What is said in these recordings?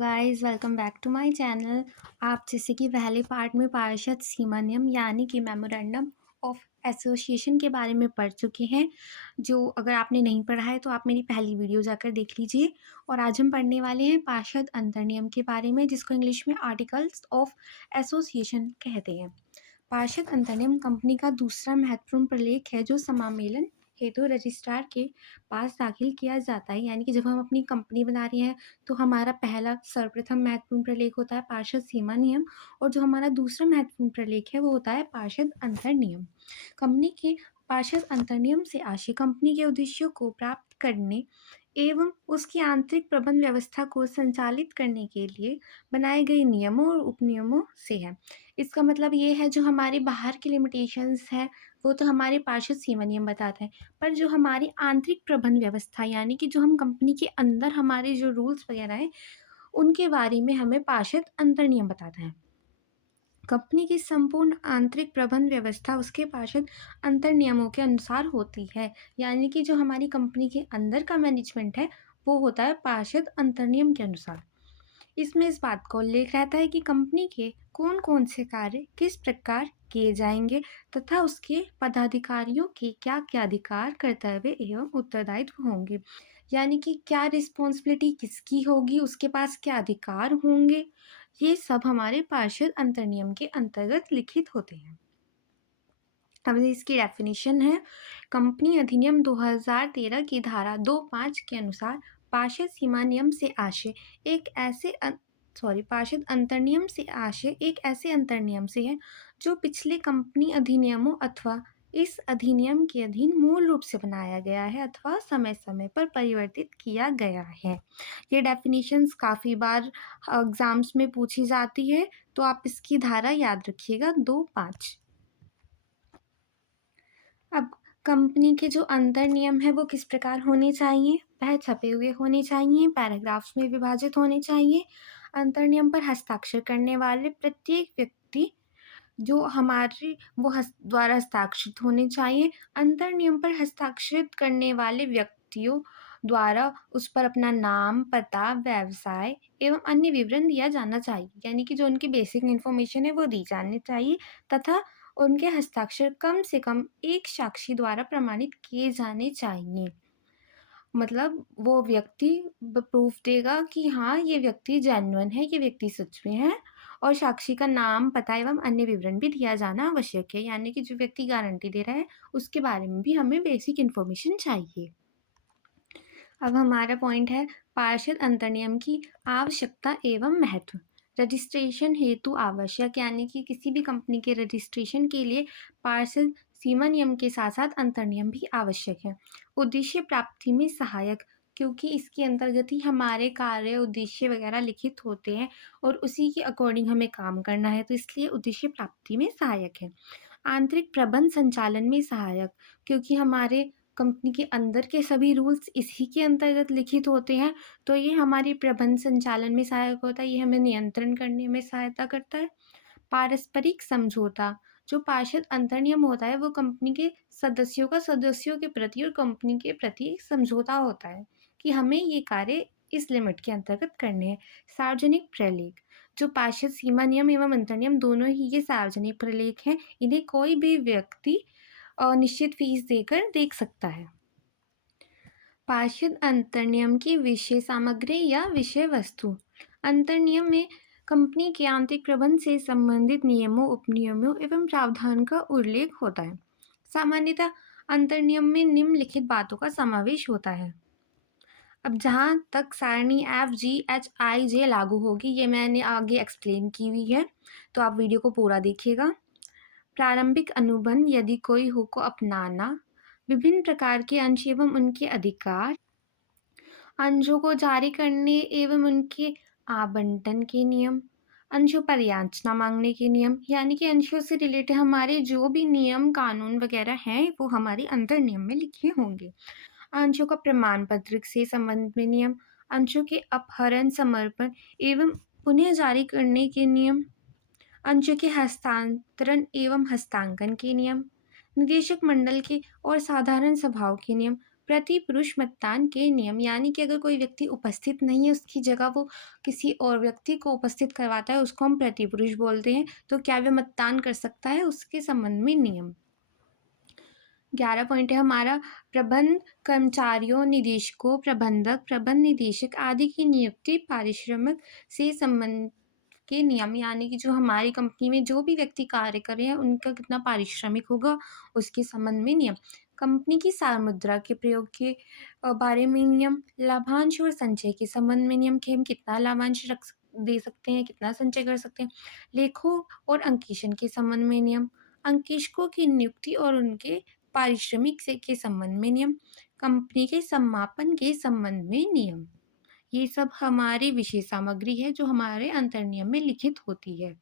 Guys welcome back to my channel. आप जैसे कि पहले पार्ट में पार्षद सीमा नियम यानी कि मेमोरेंडम ऑफ एसोसिएशन के बारे में पढ़ चुके हैं। जो अगर आपने नहीं पढ़ा है तो आप मेरी पहली वीडियो जाकर देख लीजिए। और आज हम पढ़ने वाले हैं पार्षद अंतर्नियम के बारे में, जिसको इंग्लिश में आर्टिकल्स ऑफ एसोसिएशन कहते हैं। पार्षद अंतर्नियम कंपनी का दूसरा महत्वपूर्ण प्रलेख है जो समामेलन हेतु रजिस्ट्रार के पास दाखिल किया जाता है। यानी कि जब हम अपनी कंपनी बना रहे हैं तो हमारा पहला सर्वप्रथम महत्वपूर्ण प्रलेख होता है पार्षद सीमा नियम, और जो हमारा दूसरा महत्वपूर्ण प्रलेख है वो होता है पार्षद अंतर नियम। कंपनी के पार्षद अंतर नियम से आशय कंपनी के उद्देश्यों को प्राप्त करने एवं उसकी आंतरिक प्रबंध व्यवस्था को संचालित करने के लिए बनाए गए नियमों और उपनियमों से है। इसका मतलब ये है, जो हमारे बाहर की लिमिटेशंस है वो तो हमारे पार्षद सीमा नियम बताता है, पर जो हमारी आंतरिक प्रबंध व्यवस्था यानी कि जो हम कंपनी के अंदर हमारे जो रूल्स वगैरह हैं उनके बारे में हमें पार्षद अंतर नियम बताता है। कंपनी की संपूर्ण आंतरिक प्रबंध व्यवस्था उसके पार्षद अंतर नियमों के अनुसार होती है। यानी कि जो हमारी कंपनी के अंदर का मैनेजमेंट है वो होता है पार्षद अंतर नियम के अनुसार। इसमें इस बात का उल्लेख रहता है कि कंपनी के कौन कौन से कार्य किस प्रकार किए जाएंगे तथा उसके पदाधिकारियों के क्या क्या अधिकार, कर्तव्य एवं उत्तरदायित्व होंगे। यानी कि क्या रिस्पॉन्सिबिलिटी किसकी होगी, उसके पास क्या अधिकार होंगे, ये सब हमारे पार्षद अंतर्नियम के अंतर्गत लिखित होते हैं। अब इसकी डेफिनेशन है, कंपनी अधिनियम 2013 की धारा 2(5) के अनुसार पार्षद सीमा नियम से आशय एक ऐसे पार्षद अंतर्नियम से आशय एक ऐसे अंतर्नियम से है जो पिछले कंपनी अधिनियमों अथवा इस अधिनियम के अधीन मूल रूप से बनाया गया है अथवा समय समय पर परिवर्तित किया गया है। ये डेफिनेशंस काफ़ी बार एग्जाम्स में पूछी जाती है, तो आप इसकी धारा याद रखिएगा 2(5). अब कंपनी के जो अंतर नियम है वो किस प्रकार होने चाहिए, वह छपे हुए होने चाहिए, पैराग्राफ्स में विभाजित होने चाहिए। अंतर नियम पर हस्ताक्षर करने वाले प्रत्येक व्यक्ति जो हमारे वो द्वारा हस्ताक्षरित होने चाहिए। अंतर नियम पर हस्ताक्षरित करने वाले व्यक्तियों द्वारा उस पर अपना नाम, पता, व्यवसाय एवं अन्य विवरण दिया जाना चाहिए। यानी कि जो उनकी बेसिक इन्फॉर्मेशन है वो दी जानी चाहिए तथा उनके हस्ताक्षर कम से कम एक साक्षी द्वारा प्रमाणित किए जाने चाहिए। मतलब वो व्यक्ति प्रूफ देगा कि हाँ ये व्यक्ति जेन्युइन है, ये व्यक्ति सच में है, और साक्षी का नाम, पता एवं अन्य विवरण भी दिया जाना आवश्यक है। यानी कि जो व्यक्ति गारंटी दे रहा है उसके बारे में भी हमें बेसिक इन्फॉर्मेशन चाहिए। अब हमारा पॉइंट है पार्षद अंतर्नियम की आवश्यकता एवं महत्व। रजिस्ट्रेशन हेतु आवश्यक, यानी कि किसी भी कंपनी के रजिस्ट्रेशन के लिए पार्षद सीमा नियम के साथ साथ अंतर्नियम भी आवश्यक है। उद्देश्य प्राप्ति में सहायक, क्योंकि इसके अंतर्गत ही हमारे कार्य, उद्देश्य वगैरह लिखित होते हैं और उसी के अकॉर्डिंग हमें काम करना है, तो इसलिए उद्देश्य प्राप्ति में सहायक है। आंतरिक प्रबंध संचालन में सहायक, क्योंकि हमारे कंपनी के अंदर के सभी रूल्स इसी के अंतर्गत लिखित होते हैं, तो ये हमारी प्रबंध संचालन में सहायक होता है, ये हमें नियंत्रण करने में सहायता करता है। पारस्परिक समझौता, जो पार्षद अंतर्नियम होता है वो कंपनी के सदस्यों का सदस्यों के प्रति और कंपनी के प्रति एक समझौता होता है कि हमें ये कार्य इस लिमिट के अंतर्गत करने हैं। सार्वजनिक प्रलेख, जो पार्षद सीमा नियम एवं अंतर्नियम दोनों ही ये सार्वजनिक प्रलेख हैं, इन्हें कोई भी व्यक्ति निश्चित फीस देकर देख सकता है। पार्षद अंतर्नियम की विषय सामग्री या विषय वस्तु। अंतर्नियम में कंपनी के आंतरिक प्रबंध से संबंधित नियमों, उपनियमों एवं प्रावधान का उल्लेख होता है। सामान्यतः अंतर्नियम में निम्नलिखित बातों का समावेश होता है। अब जहाँ तक सारणी FGHIJ लागू होगी, ये मैंने आगे एक्सप्लेन की हुई है, तो आप वीडियो को पूरा देखिएगा। प्रारंभिक अनुबंध यदि कोई हो को अपनाना, विभिन्न प्रकार के अंश एवं उनके अधिकार, अंशों को जारी करने एवं उनके आवंटन के नियम, अंशों पर याचना मांगने के नियम, यानी कि अंशों से रिलेटेड हमारे जो भी नियम, कानून वगैरह हैं वो हमारे अंतर नियम में लिखे होंगे। अंशों का प्रमाण पत्र से संबंध में नियम, अंशों के अपहरण, समर्पण एवं उन्हें जारी करने के नियम, अंशों के हस्तांतरण एवं हस्तांकन के नियम, निदेशक मंडल के और साधारण सभाओं के नियम, प्रतिपुरुष मतदान के नियम, यानी कि अगर कोई व्यक्ति उपस्थित नहीं है, उसकी जगह वो किसी और व्यक्ति को उपस्थित करवाता है, उसको हम प्रतिपुरुष बोलते हैं। तो क्या वह मतदान कर सकता है, उसके संबंध में नियम। 11 पॉइंट है हमारा, प्रबंध कर्मचारियों, निदेशकों, प्रबंधक, प्रबंध निदेशक आदि की नियुक्ति पारिश्रमिक से संबंध के नियम, यानी कि जो हमारी कंपनी में जो भी व्यक्ति कार्य कर रहे हैं उनका कितना पारिश्रमिक होगा, उसके संबंध में नियम। कंपनी की सार मुद्रा के प्रयोग के बारे में नियम। लाभांश और संचय के संबंध में नियम कि हम कितना लाभांश दे सकते हैं, कितना संचय कर सकते हैं। लेखों और अंकेक्षण के संबंध में नियम। अंकेक्षकों की नियुक्ति और उनके पारिश्रमिक से के संबंध में नियम। कंपनी के समापन के संबंध में नियम। ये सब हमारी विषय सामग्री है जो हमारे अंतर्नियम में लिखित होती है।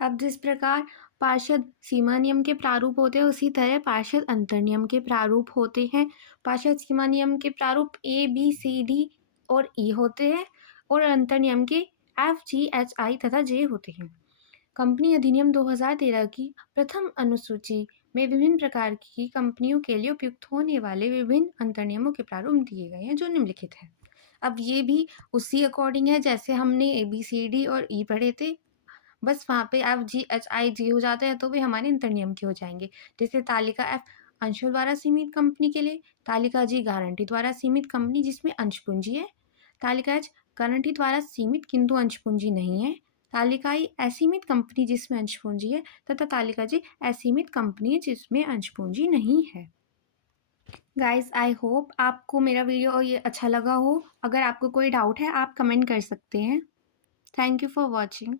अब जिस प्रकार पार्षद सीमा नियम के प्रारूप होते हैं, उसी तरह पार्षद अंतर्नियम के प्रारूप होते हैं। पार्षद सीमा नियम के प्रारूप A, B, C, D और E होते हैं और अंतर्नियम के F, G, H, I तथा J होते हैं। कंपनी अधिनियम 2013 की प्रथम अनुसूची में विभिन्न प्रकार की कंपनियों के लिए उपयुक्त होने वाले विभिन्न अंतर्नियमों के प्रारूप दिए गए हैं जो निम्नलिखित है। अब ये भी उसी अकॉर्डिंग है जैसे हमने ABCD और E पढ़े थे, बस वहाँ पे FGHIG हो जाते हैं तो वे हमारे अंतर्नियम के हो जाएंगे। जैसे तालिका F अंशों द्वारा सीमित कंपनी के लिए, तालिका G गारंटी द्वारा सीमित कंपनी जिसमें अंश पूंजी है, तालिका H गारंटी द्वारा सीमित किंतु अंश पूंजी नहीं है, तालिका I असीमित कंपनी जिसमें अंश पूंजी है तथा तालिका J असीमित कंपनी जिसमें अंश पूंजी नहीं है। गाइस, आई होप आपको मेरा वीडियो ये अच्छा लगा हो। अगर आपको कोई डाउट है आप कमेंट कर सकते हैं। Thank you for watching.